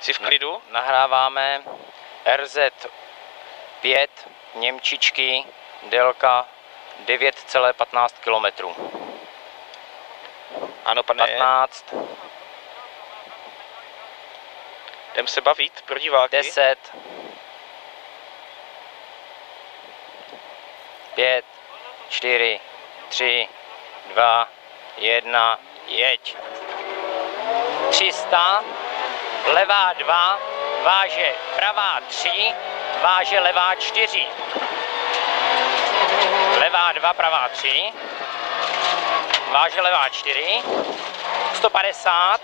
Jsi v klidu? Nahráváme RZ5 Němčičky, délka 9,15 km. Ano, pane. 15, Jdem se bavit pro diváky. 10, 5, 4, 3, 2, 1, jeď. 300, levá 2, váže pravá 3, váže levá 4. Levá 2, pravá 3, váže levá 4, 150,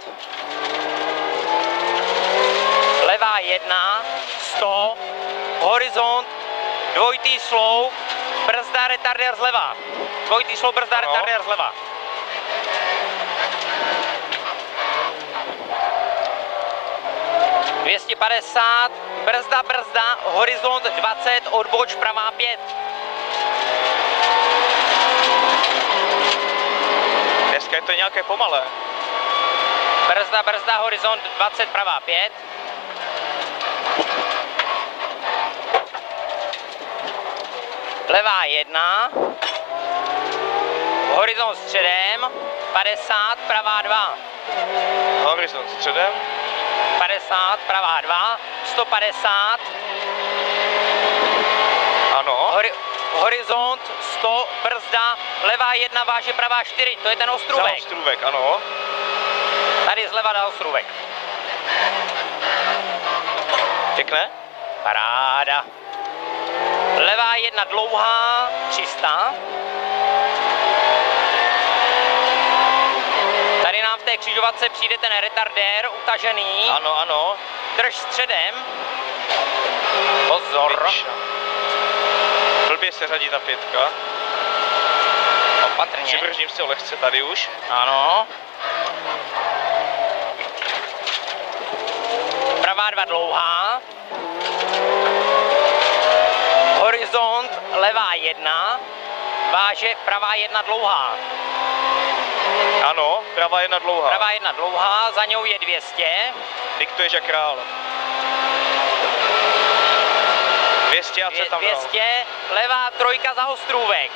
levá 1, 100, horizont, dvojitý sloup, brzda retardér zleva. Dvojitý sloup, brzda retardér zleva. ...250, brzda, horizont 20, odboč pravá 5. Dneska je to nějaké pomalé. Brzda, horizont 20, pravá 5. Levá 1. Horizont středem, 50, pravá 2. Horizont středem. 50, pravá 2, 150. Ano. Horizont 100, brzda, levá 1, váže pravá 4, to je ten ostrůvek. Za ostrůvek, ano. Tady zleva dal ostrůvek. Pěkné? Paráda. Levá 1 dlouhá, 300. Tady nám v té křižovatce přijde ten retardér utažený. Ano, ano. Drž středem. Pozor. Blbě se řadí ta 5. Opatrně. Přibržím se lehce tady už. Ano. Pravá 2 dlouhá. Horizont levá 1. Váže pravá 1 dlouhá. Ano, pravá 1 dlouhá. Pravá 1 dlouhá, za ňou je 200. Diktuješ jak král. 200 a co tam 200, levá 3 za ostrůvek.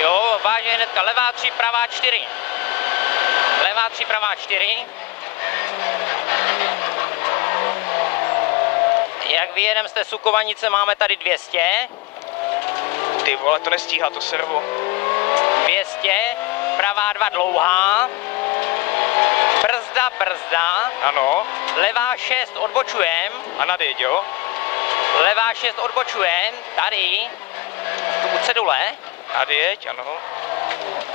Jo, váže hnedka levá 3, pravá 4. Levá 3, pravá 4. Jak vyjedeme z té Sukovanice, máme tady 200. Ty vole, to nestíhá to servo. 200, pravá 2 dlouhá. Brzda. Ano. Levá 6 odbočujem. A nadjeď, jo? Levá 6 odbočujem. Tady. Tu u cedule. Nadjeď, ano.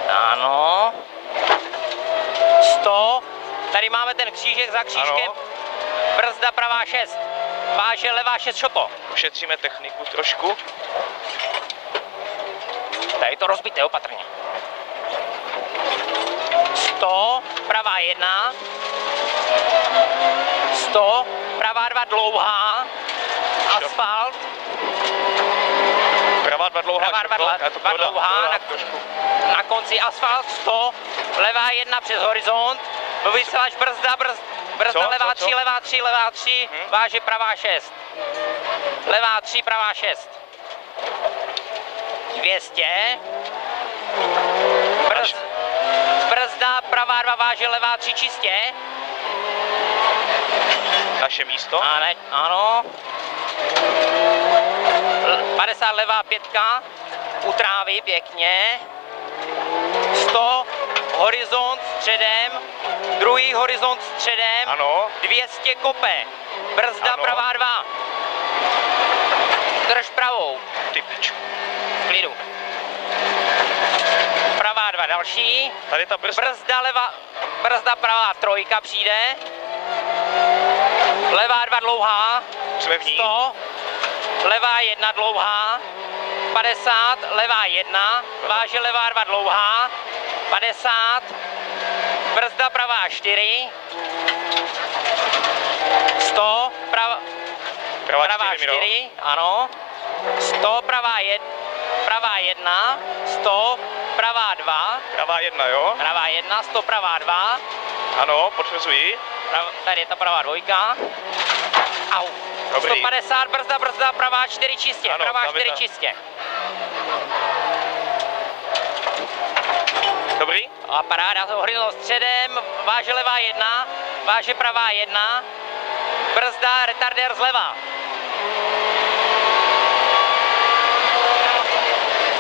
Ano. 100. Tady máme ten křížek za křížkem. Ano. Brzda pravá 6. Váže levá 6 šoto. Ušetříme techniku trošku. Tady to rozbité opatrně. 100. Pravá 1. 100. Pravá 2 dlouhá. Asfalt. Pravá 2 dlouhá. Pravá 2 dlouhá. Na konci asfalt 100. Levá 1 přes horizont. Vysílač brzda, levá 3, levá 3. Váže pravá 6. Levá 3, pravá 6. 200. Brzda, pravá 2, váže levá 3 čistě. Naše místo. Ano. 50 levá 5. U trávy pěkně. 100. Horizont středem. Druhý horizont středem. Ano. 200 kope. Brzda ano. pravá 2. Drž pravou. Ty pič. V klidu. Pravá 2 další. Tady ta brzda. Brzda pravá 3 přijde. Levá 2 dlouhá. Jsme v ní. 100. Levá 1 dlouhá. 50. Levá 1. Váže levá 2 dlouhá. 50. Brzda pravá 4. 100. Pravá 4. Ano. 100. Pravá 1. 100. Pravá 2. Pravá 1, jo? Pravá 1. 100. Pravá 2. Ano, potvrzuji. Tady je ta pravá dvojka. Au. Dobrý. 150, brzda, pravá 4 čistě, Ano, pravá tam je 4 ta. čistě. Dobrý? A paráda, horizont středem, váže levá 1, váže pravá 1, brzda, retardér zleva.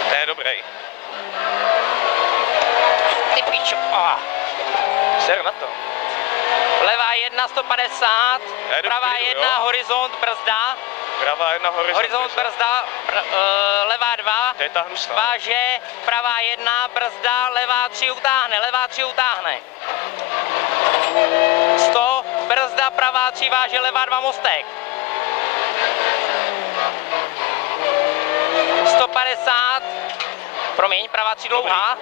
To je dobrý. Ty pičo. Ser na to. Levá 1, 150, Jdu pravá v klidu, 1, jo? horizont, brzda, Pravá 1, horizont, brzda, levá 2, To je ta hnusná. váže, pravá 1, brzda, levá 3 utáhne, levá 3 utáhne. 100, brzda, pravá 3, váže, levá 2 mostek. 150, promiň, pravá 3 dlouhá.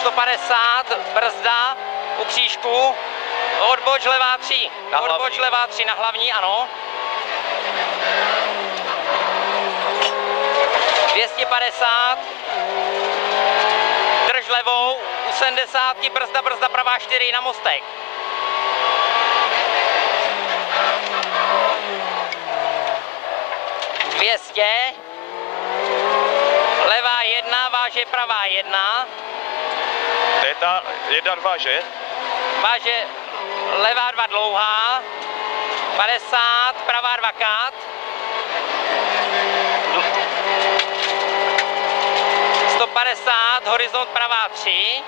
150, brzda, u křížku, odboč levá 3, Na odboč hlavní. levá 3 na hlavní, ano. 250, drž levou, u 70, brzda, pravá 4 na mostek. Levá 1, váže pravá 1, To je ta 1, 2, že? váže levá 2 dlouhá, 50, pravá 2 kát, 150, horizont pravá 3,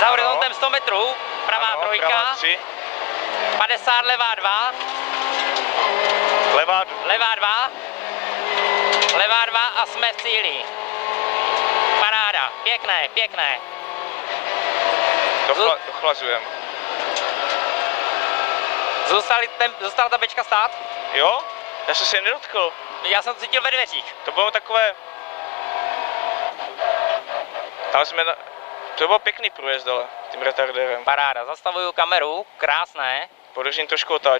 za horizontem 100 metrů, pravá Ano, trojka, pravá 3. 50, levá 2, Levá, levá 2 a jsme v cíli. Paráda, pěkné, pěkné. dochlazujem. Zůstala ta bečka stát? Jo? Já jsem si je nedotkl. Já jsem to cítil ve dveřích. To bylo takové... Tam jsme na... To byl pěkný průjezd, ale tím retardérem. Paráda, zastavuju kameru, krásné. Podržím trošku otáč.